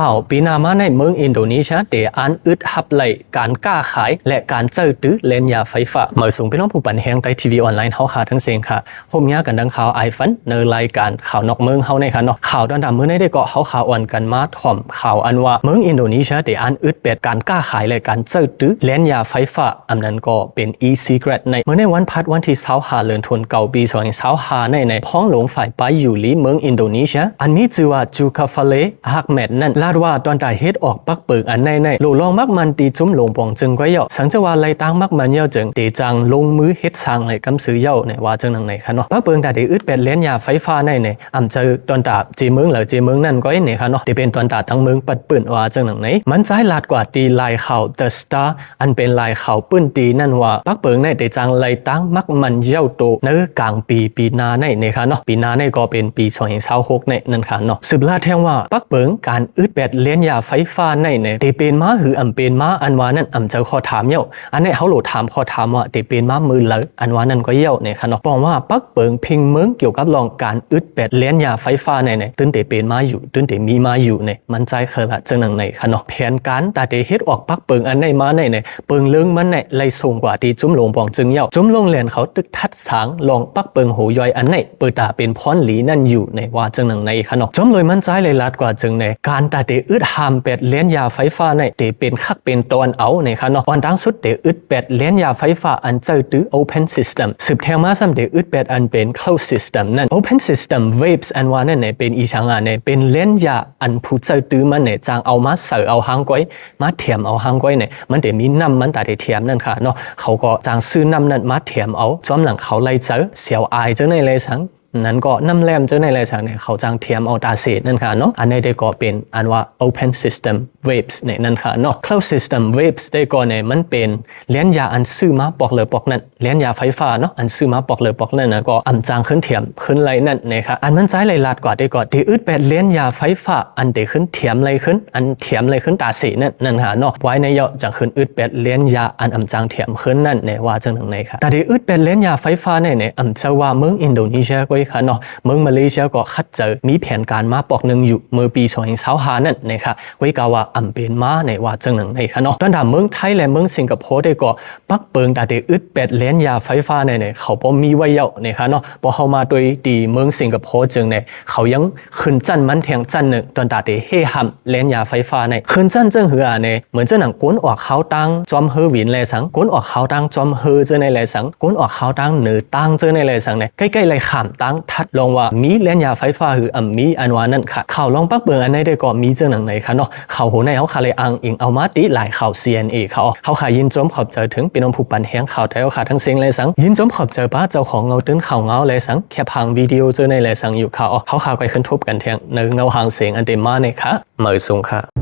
ข่าวปีนามาในเมืองอินโดนีเซียเตอันอึดฮับไหลการกล้าขายและการเจอตื้อเลนยาไฟฟ้าเมื่อส่งพี่น้องผู้ปันแหงไทยทีวีออนไลน์เฮาค่ะทั้งเสียงค่ะผมยากันดังข่าวไอฟันในรายการข่าวนอกเมืองเฮาในค่ะเนาะข่าวดอนดำเมืองในได้เกาะเฮาข่าวอ่อนกันมาถ่อมข่าวอันว่าเมืองอินโดนีเซียเตอันอึดเป็ดการกล้าขายและการเจอตื้อเลนยาไฟฟ้าอันนั้นก็เป็น e-secret ในเมื่อในวันพัดวันที่25เดือนธันวาคมปี2025ในพ้องหลงฝ่ายไปอยู่ลีเมืองอินโดนีเซียอันนี้ชื่อว่าจูคาฟาเลฮักเมดนั่นลาดว่าตอนได้เฮ็ดออกปักเปิงอันในโลลองมักมันตีจุ้มลงปองจึงก็เยาสังจะว่าไล่ตั้งมักมันเยาจึงเดจังลงมือเฮ็ดสร้างให้กำซื้อเยาเนี่ยว่าจังนังไหนค่ะเนาะปักเปิงได้อึดเป็ดเลนยาไฟฟ้าในอำเจอตอนตาจีเมืองหรือจีเมืองนั่นก็เห็นเนี่ยค่ะเนาะที่เป็นตอนตาทั้งเมืองปัดปืนว่าจังนังไหนมันใจลาดกว่าตีลายข่าว The Star อันเป็นลายข่าวปืนตีนั่นว่าปักเปิงในเดจังไล่ตั้งมักมันเยาโตในกลางปีหน้าในเนี่ยค่ะเนาะปีหน้าในก็เป็นปี2026ในนั่นค่ะเนาะสืบลาดแทงว่าปักเปิงการอึดเป็ดเลนยาไฟฟ้าในเดเป็นมาหรืออำเป็นมาอันว่านั่นอำเจ้าข้อถามเยาอันนี้เขาโหลดถามข้อถามว่าเดเป็นมามือเลยอันว่านั่นก็เยาเนี่ยค่ะเนาะบอกว่าปักเปิงพิงเมืองเกี่ยวกับรองการอึดเป็ดเลนยาไฟฟ้าในตื่นเดเป็นมาอยู่ตื่นเดมีมาอยู่ในมันใจเคยว่าจังนังในค่ะเนาะแผนการแต่เดเฮ็ดออกปักเปิงอันในมาในเปิงเลื่องมันในไล่ส่งกว่าที่จุ้มลงปองจึงเยาจุ้มลงแลนเขาตึกทัดสางลองปักเปิงหูย่อยอันในเปิดตาเป็นพรหลีนั่นอยู่ในว่าจังนังในค่ะเนาะจอมเลยมันใจเลยลัดกว่าจึงในการแต่เดอึดหามเป็ดเลนยาไฟฟ้าในเดเป็นคักเป็นตอนเอาในค่ะเนาะอันดังสุดเดอึดเป็ดเลนยาไฟฟ้าอันเจอตื้อ Open System สืบแทงมาซ้ำเดอึดเป็ดอันเป็น Closed System นั่น Open System Waves อันว่านั่นเป็นอีช่างอันเป็นเลนยาอันผู้เจอตื้อมันจางเอามาเสิร์เอาหางก้อยมาเทียมเอาหางก้อยมันเดมีน้ำมันแต่เดเทียมนั่นค่ะเนาะเขาก็จางซื้อน้ำนั้นมาเทียมเอาซ้อมหลังเขาไล่เจอเสียวอายเจอในเลยสังนั้นก็น้ำแรมเจอในรายสังเขาจางเทียมเอาตาเศษนั่นค่ะเนาะอันนี้ได้ก็เป็นอันว่า Open System Waves นั่นค่ะเนาะ Closed System Waves ได้ก็มันเป็นเลนยาอันซื้อมาปอกเลยปอกนั่นเลนยาไฟฟ้าเนาะอันซื้อมาปอกเลยปอกนั่นนะก็อำจางขึ้นเทียมขึ้นไรนั่นนะคะอันมันใจไหลลาดกว่าได้ก็ที่อึดเป็นเลนยาไฟฟ้าอันเดขึ้นเทียมไรขึ้นอันเทียมไรขึ้นตาเศษนั่นค่ะเนาะไว้ในเยาะจังขึ้นอึดเป็นเลนยาอันอำจางเทียมขึ้นนั่นว่าจังนั้นค่ะแต่ที่อึดเป็นเลนยาไฟฟ้าอำจะว่าเมืองอินโดนีเซียก็ค่ะเนาะเมืองมาเลเซียก็คัดเจอมีแผนการมาปอกหนึ่งอยู่เมื่อปี2025นั่นนะคะไว้กาว่าอำเป็นมาว่าจังหนึ่งค่ะเนาะตอนดาเมืองไทยและเมืองสิงคโปร์ได้ก็ปักเปิงแต่ได้อึดเป็ดเลนยาไฟฟ้าเขาบ่มีไว้เยานะคะเนาะพอเข้ามาโดยดีเมืองสิงคโปร์จึงเขายังขึ้นจันมันแทงจันหนึ่งตอนดาได้เฮฮัมเลนยาไฟฟ้าขึ้นจันจึงหือเหมือนเจ้าหนังก้นออกเขาตั้งจอมเฮวินเลยสังก้นออกเขาตั้งจอมเฮเจอในเลยสังก้นออกเขาตั้งเหนือตั้งเจอในเลยสังใกล้ๆเลยขามตั้งทัดลงว่ามีเลนยาไฟฟ้าคือมีอันว่านั่นค่ะข่าวลองปักเบิงอันไหนได้ก็มีเจ้าหนังไหนค่ะเนาะข่าวโหในเขาคาเลยอังอิงเอามาตีหลายข่าว CNA เขาขายยินจมขอบเจอถึงเป็นองผู้ปันแหงข่าวไทยค่ะทั้งเสียงเลยสังยินจมขอบเจอป้าเจ้าของเงาตื้นข่าวเงาเลยสังแค่พังวิดีโอเจอในเลยสังอยู่ข่าวเขาข่าวไปขึ้นทุบกันเทียงในเงาหางเสียงอันเดมาเนี่ยค่ะเมื่อส่งค่ะ